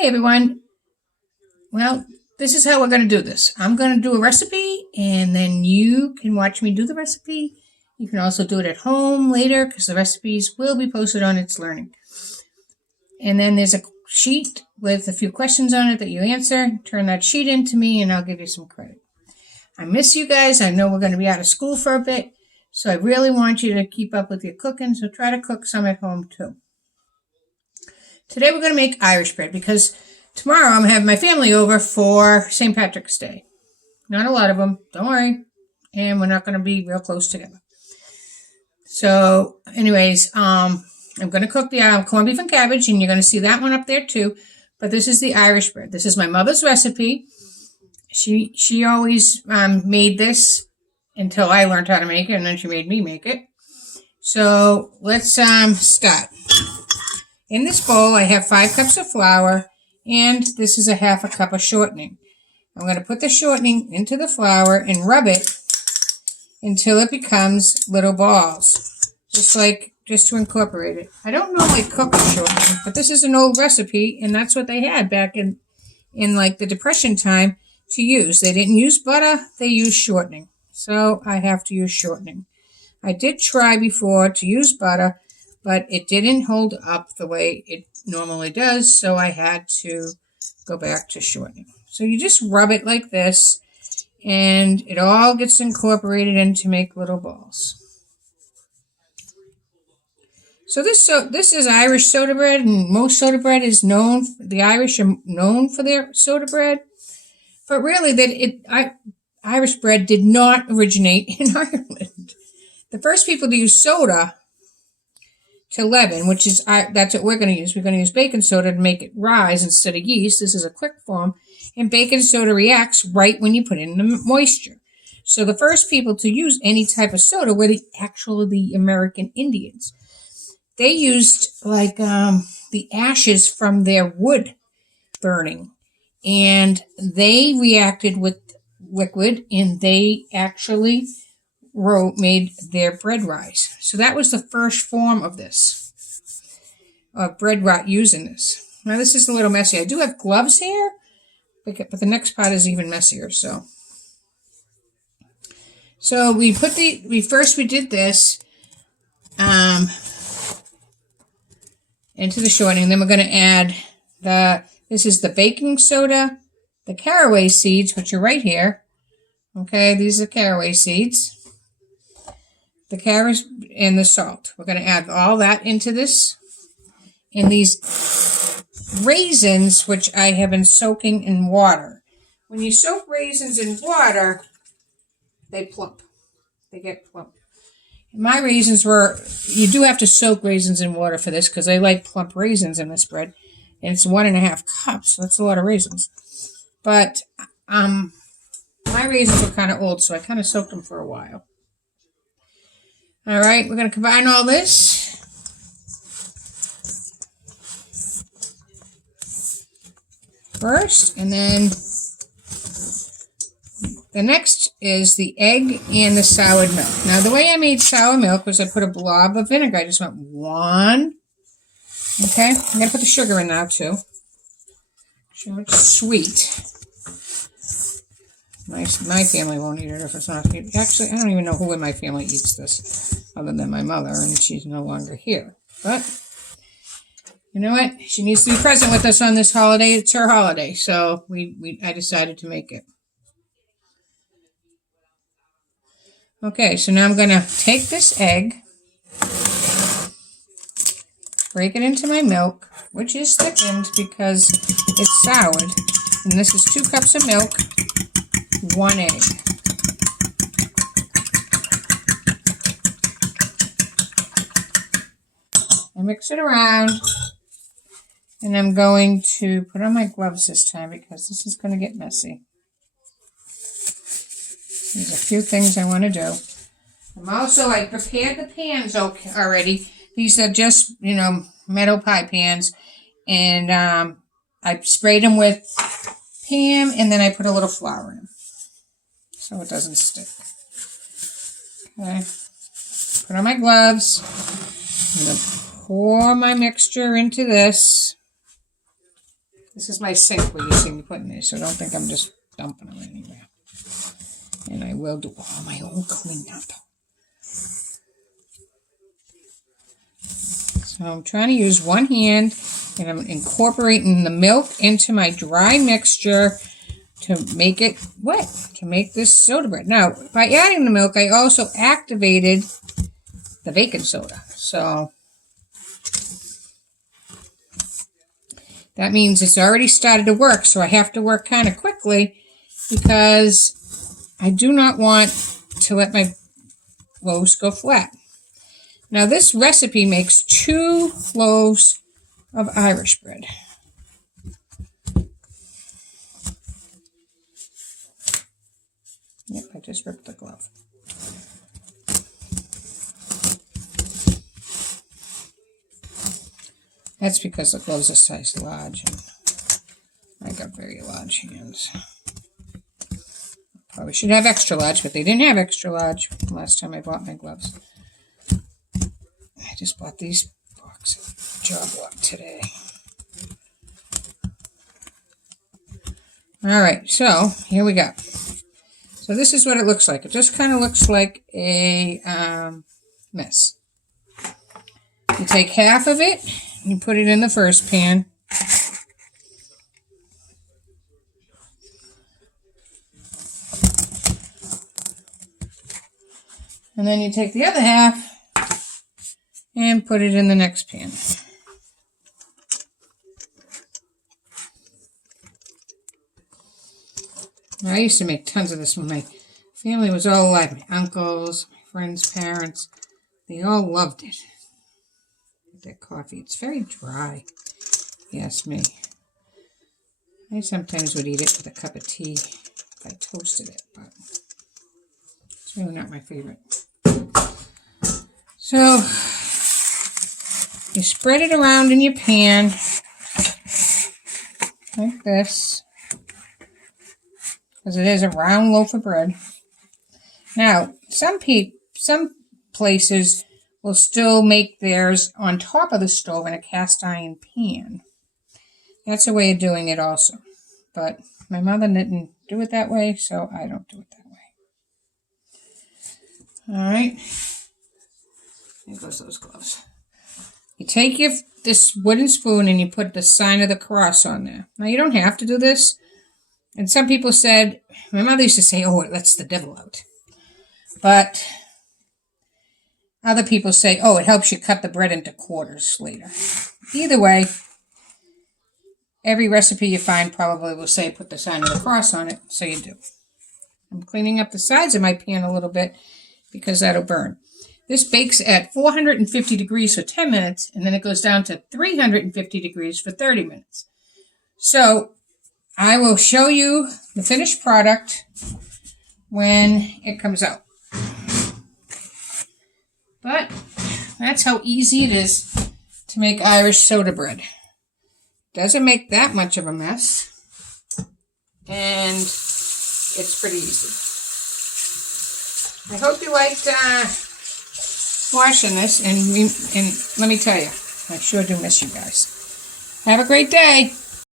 Hi everyone. Well, this is how we're going to do this. I'm going to do a recipe and then you can watch me do the recipe. You can also do it at home later because the recipes will be posted on It's Learning. And then there's a sheet with a few questions on it that you answer. Turn that sheet in to me and I'll give you some credit. I miss you guys. I know we're going to be out of school for a bit, so I really want you to keep up with your cooking, so try to cook some at home too. Today we're going to make Irish bread because tomorrow I'm going to have my family over for St. Patrick's Day. Not a lot of them, don't worry. And we're not going to be real close together. So anyways, I'm going to cook the corned beef and cabbage, and you're going to see that one up there too. But this is the Irish bread. This is my mother's recipe. She always made this until I learned how to make it, and then she made me make it. So let's start. In this bowl, I have 5 cups of flour, and this is a half a cup of shortening. I'm going to put the shortening into the flour and rub it until it becomes little balls, just to incorporate it. I don't normally cook with shortening, but this is an old recipe, and that's what they had back in like the Depression time to use. They didn't use butter, they used shortening. So I have to use shortening. I did try before to use butter, but it didn't hold up the way it normally does, so I had to go back to shortening. So you just rub it like this, and it all gets incorporated in to make little balls. So this is Irish soda bread, and most soda bread is known. The Irish are known for their soda bread, but really Irish bread did not originate in Ireland. The first people to use soda to leaven, which is that's what we're going to use. We're going to use baking soda to make it rise instead of yeast. This is a quick form, and baking soda reacts right when you put in the moisture. So the first people to use any type of soda were the American Indians. They used the ashes from their wood burning, and they reacted with liquid, and they actually made their bread rise. So that was the first form of this, of bread using this. Now this is a little messy. I do have gloves here, but the next part is even messier. So we did this into the shortening. Then we're going to add this is the baking soda, the caraway seeds, which are right here. Okay, these are caraway seeds. The carrots and the salt. We're going to add all that into this. And these raisins, which I have been soaking in water. When you soak raisins in water, they plump. They get plump. And my raisins you do have to soak raisins in water for this because I like plump raisins in this bread. And it's 1.5 cups, so that's a lot of raisins. But my raisins were kind of old, so I kind of soaked them for a while. All right, we're going to combine all this. First, and then the next is the egg and the soured milk. Now, the way I made sour milk was I put a blob of vinegar. I just went 1. Okay, I'm going to put the sugar in now, too. Sure, it's sweet. My family won't eat it if it's not sweet. Actually, I don't even know who in my family eats this other than my mother, and she's no longer here. But you know what? She needs to be present with us on this holiday. It's her holiday, so I decided to make it. Okay, so now I'm going to take this egg, break it into my milk, which is thickened because it's soured. And this is 2 cups of milk, 1 egg. I mix it around, and I'm going to put on my gloves this time because this is going to get messy. There's a few things I want to do. I prepared the pans already. These are just, metal pie pans, and I sprayed them with Pam, and then I put a little flour in them so it doesn't stick. Okay, put on my gloves. I'm going to pour my mixture into this. This is my sink where you see me putting these, so don't think I'm just dumping them anywhere. And I will do all my own cleanup. So I'm trying to use one hand, and I'm incorporating the milk into my dry mixture to make it wet, to make this soda bread. Now, by adding the milk, I also activated the baking soda. So that means it's already started to work, so I have to work kind of quickly because I do not want to let my loaves go flat. Now this recipe makes 2 loaves of Irish bread. Yep, I just ripped the glove. That's because the gloves are size large, and I got very large hands. Probably should have extra large, but they didn't have extra large last time I bought my gloves. I just bought these boxes Job Lot today. Alright, so here we go. So this is what it looks like. It just kind of looks like a mess. You take half of it, you put it in the first pan. And then you take the other half and put it in the next pan. Now, I used to make tons of this when my family was all alive. My uncles, my friends' parents, they all loved it. Their coffee. It's very dry. Yes, me. I sometimes would eat it with a cup of tea if I toasted it, but it's really not my favorite. So, you spread it around in your pan like this, because it is a round loaf of bread. Now, some places will still make theirs on top of the stove in a cast iron pan. That's a way of doing it also. But my mother didn't do it that way, so I don't do it that way. Alright. There goes those gloves. You take this wooden spoon and you put the sign of the cross on there. Now, you don't have to do this. And some people said, my mother used to say, oh, it lets the devil out. But other people say, oh, it helps you cut the bread into quarters later. Either way, every recipe you find probably will say put the sign of the cross on it, so you do. I'm cleaning up the sides of my pan a little bit because that'll burn. This bakes at 450 degrees for 10 minutes, and then it goes down to 350 degrees for 30 minutes. So I will show you the finished product when it comes out. But that's how easy it is to make Irish soda bread. Doesn't make that much of a mess. And it's pretty easy. I hope you liked watching this. And let me tell you, I sure do miss you guys. Have a great day.